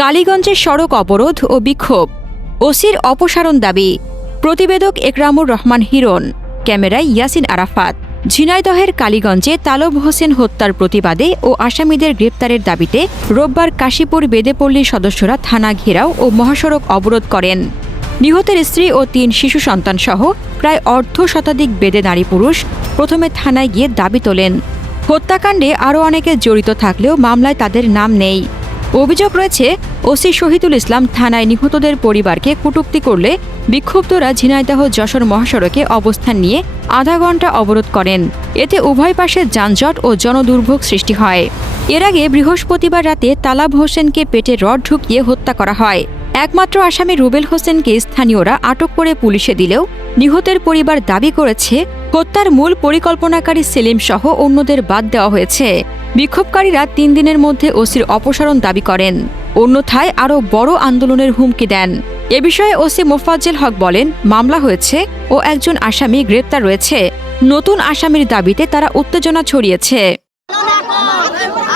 কালীগঞ্জের সড়ক অবরোধ ও বিক্ষোভ। ওসির অপসারণ দাবি, প্রতিবেদক একরামুর রহমান হিরণ, ক্যামেরায় ইয়াসিন আরাফাত। ঝিনাইদহের কালীগঞ্জে তালব হোসেন হত্যার প্রতিবাদে ও আসামিদের গ্রেপ্তারের দাবিতে রোববার কাশীপুর বেদেপল্লীর সদস্যরা থানা ঘেরাও ও মহাসড়ক অবরোধ করেন। নিহতের স্ত্রী ও তিন শিশু সন্তানসহ প্রায় অর্ধ শতাধিক বেদে নারী পুরুষ প্রথমে থানায় গিয়ে দাবি তোলেন। হত্যাকাণ্ডে আরও অনেকে জড়িত থাকলেও মামলায় তাদের নাম নেই। অভিযোগ রয়েছে, ওসি শহীদুল ইসলাম থানায় নিহতদের পরিবারকে কটূক্তি করলে বিক্ষুব্ধরা ঝিনাইদহ যশোর মহাসড়কে অবস্থান নিয়ে আধা ঘণ্টা অবরোধ করেন। এতে উভয় পাশে যানজট ও জনদুর্ভোগ সৃষ্টি হয়। এর আগে বৃহস্পতিবার রাতে তালাব হোসেনকে পেটে রড ঢুকিয়ে হত্যা করা হয়। একমাত্র আসামি রুবেল হোসেনকে স্থানীয়রা আটক করে পুলিশে দিলেও নিহতের পরিবার দাবি করেছে, হত্যার মূল পরিকল্পনাকারী সেলিম সহ অন্যদের বাদ দেওয়া হয়েছে। বিক্ষোভকারীরা তিন দিনের মধ্যে ওসির অপসারণ দাবি করেন। অন্যথায় আরও বড় আন্দোলনের হুমকি দেন। এ বিষয়ে ওসি মোফাজ্জেল হক বলেন, মামলা হয়েছে ও একজন আসামি গ্রেপ্তার রয়েছে। নতুন আসামির দাবিতে তারা উত্তেজনা ছড়িয়েছে।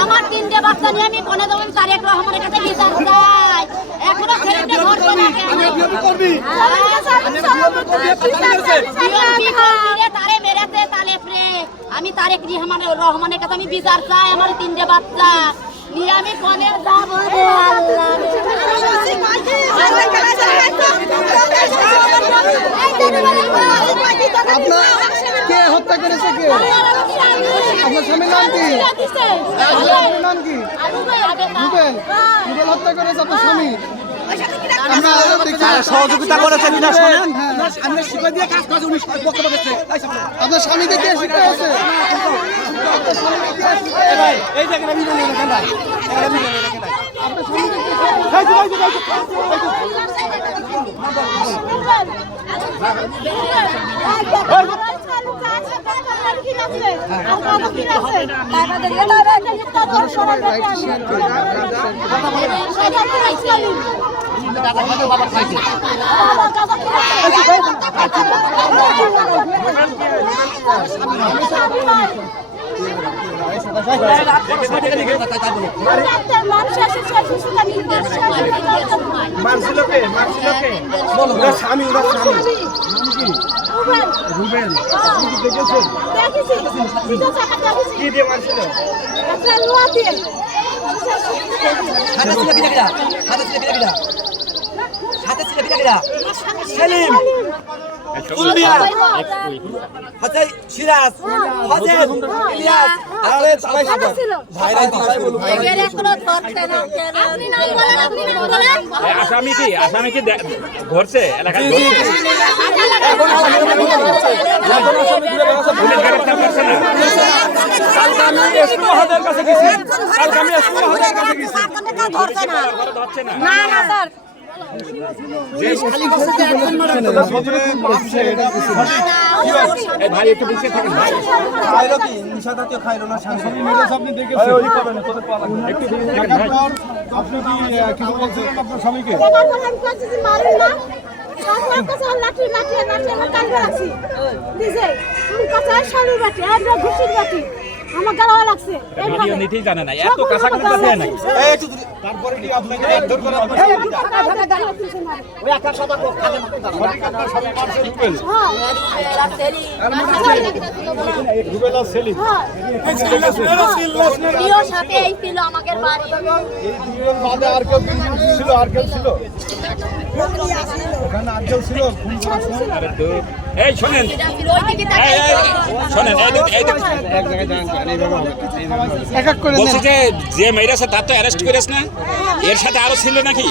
আমার তিনটে নিয়ে আমি কাছে বিচার চাই এখনও ছেলেটা ধরছে না তালে প্রে আমি তারেক রহমানের রহমানের কাছে আমি বিচার চাই আমার তিনটে বাচ্চা। নিয়ে আমি কোনে যাব আপনার কে হত্যা করেছে কে? আপনার স্বামীর নাম কি? আপনার স্বামীর নাম কি? রুবেল। রুবেল হত্যা করেছে আপনার স্বামী? আমরা সহযোগিতা করেছে কিনা শোনেন আপনার স্বামীকে কে শিখাইছে এই দেখেন আমি ওরা স্বামী ওরা স্বামী কি দিয়ে মারছিল হাতে ছিল পিঠা পিঠা হাতে ছিল পিঠা পিঠা হাতে ছিল পিঠা সেলিম। কুলবিয়া হাতে সিরাজ হাজের ইলিয়াস। আরে সবাই ভাইরা ভাই বলুন আপনি নাম বলেন আপনি নাম বলেন। আসামি কি? আসামি কি ধরছে? এলাকায় ধরছে? পুলিশ গ্রেফতার করছে না? কালকে আমি এসপি মহোদয়ের কাছে গেছি। কালকে আমি এসপি কাছে গেছি। ধরছে না। না না স্যার। ভাই একটু পিছিয়ে থাকেন ভাই খাইলো কি নিশা জাতীয় খাইলো না সামনে আপনি দেখেছেন ওই স্বামীকে আমার গালাও লাগছে। ভিডিও নিতেই জানে না এত কাছাকাছি কাছে নাকি এই একটু তারপরে কি আপনাকে মারধর করা হবে? ওই আকাশ সাদা কোক খালে আপনার স্বামী মারছে রুবেল রুবেল আর সেলিম প্রিয় সাথে এই ছিল আমাদের বাড়ি। এই দুজন বাদে আর কেউ ছিল? আর কেউ ছিল? ওখানে আর কেউ ছিল? খুন করার সময়? আরে দূর। এই শোনেন শোনেন বলছি যে যে মেয়েরাছে তার তো অ্যারেস্ট করেছ না এর সাথে আরও ছিল নাকি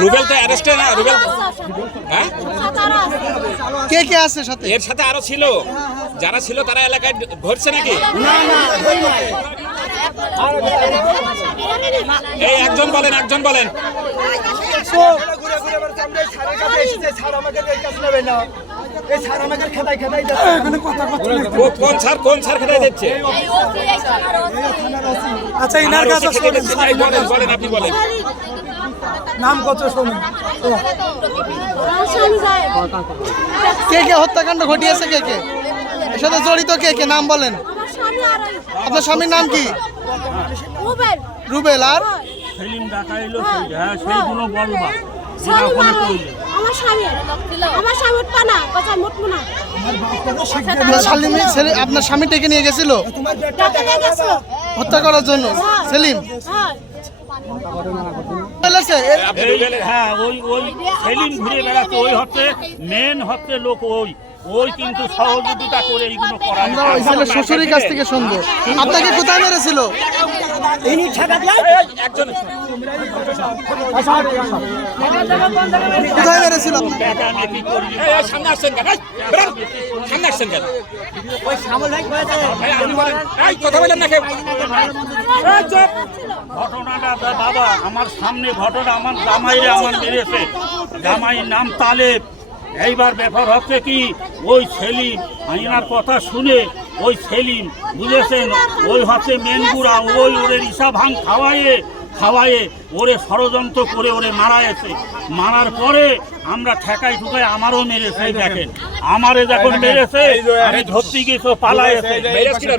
রুবেল তো অ্যারেস্টে না রুবেল হ্যাঁ কে কে আছে সাথে এর সাথে আরও ছিল যারা ছিল তারা এলাকায় ঘটছে নাকি এই একজন বলেন একজন বলেন ঘুরে ঘুরে আমরা এই কাছে এসেছি ছাড় আমাকে কাছে নেবে না এই ছাড় আমাকে খেদাই খেদাই যাচ্ছে। এখানে কথা কো- কোন স্যার কোন স্যার খেতে দিচ্ছে আচ্ছা ইনার কাছে বলেন বলেন আপনি বলেন। নাম কত শুনুন কে কে হত্যাকাণ্ড ঘটিয়েছে কে কে? এর সাথে জড়িত কে কে? নাম বলেন। আপনার স্বামীর নাম কি? রুবেল। রুবেল আর? সেলিম সেই হ্যাঁ বলবা। আমার স্বামী আমার স্বামী উঠবা না কথা মুটবো না। আপনার স্বামী ডেকে নিয়ে গেছিল? টাকা নিয়ে গেছো। হত্যা করার জন্য? সেলিম? হ্যাঁ। বলেছে এর- এই হ্যাঁ ওই ওই সেলিম ঘুরে বেড়াচ্ছে ওই হচ্ছে মেন হচ্ছে লোক ওই। ওই কিন্তু সহযোগিতা করে এইগুলো করা আমরা ওই ছেলের শ্বশুরের কাছ থেকে শুনব। আপনাকে কোথায় মেরেছিল? একজন কোথায় মেরেছিল আপনাকে? কি করি এই, এই, সামনে আসছেন কেন? সামনে আসছেন কেন? ওই শ্যামল ভাই করেছে আপনি বলেন, এই, কথা বলেন না কেউ। ঘটনাটা বাবা আমার সামনে ঘটনা আমার জামাইরে আমার মেরেছে। জামাইয়ের নাম তালেব। এইবার ব্যাপার হচ্ছে কি ওই সেলিম আইনার কথা শুনে ওই সেলিম বুঝেছেন? ওই হচ্ছে মেনগুড়া ওই ওরে ইসা ভাঙ খাওয়াইয়ে খাওয়াইয়ে ওরে ষড়যন্ত্র করে ওরে মারা গেছে মারার পরে আমরা ঠেকাই ঠুকাই আমারও মেরেছে দেখেন। আমারে যখন মেরেছে আমি ধরতে গেছো কিনা,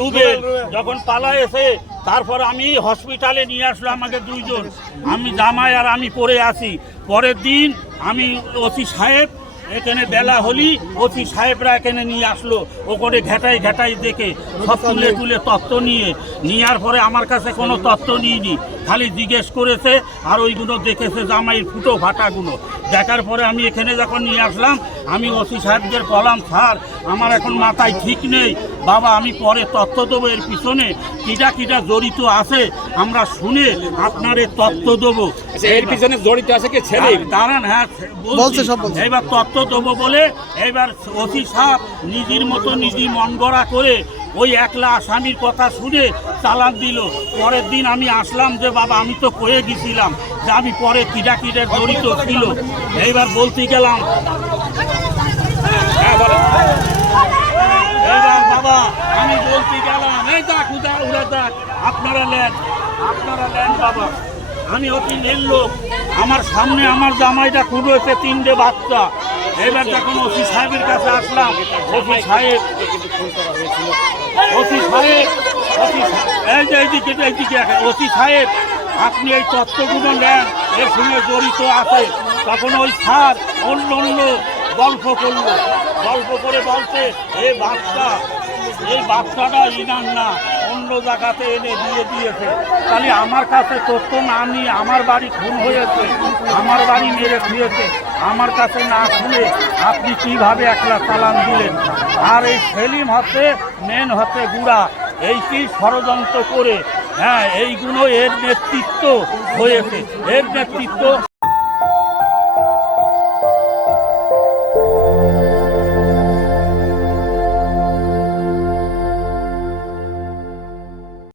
রুবেল যখন পালাইছে তারপর আমি হসপিটালে নিয়ে আসলো আমাকে দুইজন। আমি জামাই আর আমি পড়ে আছি। পরের দিন আমি ওসি সাহেব এখানে বেলা হলি ওসি সাহেবরা এখানে নিয়ে আসলো। ও করে ঘেটাই ঘেটাই দেখে সব তুলে তুলে তত্ত্ব নিয়ে। নেওয়ার পরে আমার কাছে কোনো তত্ত্ব নিইনি। খালি জিজ্ঞেস করেছে আর ওইগুলো দেখেছে জামাইয়ের ফুটো ভাটাগুলো। দেখার পরে আমি এখানে যখন নিয়ে আসলাম, আমি ওসি সাহেবদের বললাম, স্যার, আমার এখন মাথায় ঠিক নেই। বাবা আমি পরে তত্ত্ব দেবো এর পিছনে। কিটা কিটা জড়িত আছে আমরা শুনে আপনার এই তত্ত্ব দেবো। আচ্ছা, এর পিছনে জড়িত আছে কি ছেলে? দাঁড়ান হ্যাঁ বলছি। সব। এইবার তত্ত্ব দেবো বলে এইবার অতি সাপ নিজের মতো নিজে মন গড়া করে ওই একলা আসামির কথা শুনে চালান দিল। পরের দিন আমি আসলাম যে বাবা আমি তো কয়ে গেছিলাম যে আমি পরে কিডা কিডের জড়িত ছিল। এইবার বলতে গেলাম হ্যাঁ বলেন এইবার বাবা, আমি বলতে গেলাম, এই দেখ, উদা, উড়া দেখ, আপনারা নেন আপনারা নেন বাবা। আমি অতি লোক আমার সামনে আমার জামাইটা হয়েছে, তিনটে বাচ্চা। এবার যখন ওসি সাহেবের কাছে আসলাম, ওসি সাহেব ওসি সাহেব, ওসি এই যে এইদিকে এইদিকে ওসি সাহেব, আপনি এই তত্ত্বগুলো নেন, এর সঙ্গে জড়িত আছে। তখন ওই স্যার অন্য অন্য গল্প করল। গল্প করে বলছে, এ বাচ্চা এই বাচ্চাটা ইনার না, অন্য জায়গাতে এনে দিয়ে দিয়েছে। তাহলে আমার কাছে তথ্য না নিয়ে আমার বাড়ি খুন হয়েছে, আমার বাড়ি মেরে খুঁয়েছে, আমার কাছে না শুনে আপনি কীভাবে একলা চালান দিলেন? আর এই সেলিম হচ্ছে মেন হচ্ছে গুড়া এই কি ষড়যন্ত্র করে? হ্যাঁ এইগুলো এর নেতৃত্ব হয়েছে। এর নেতৃত্ব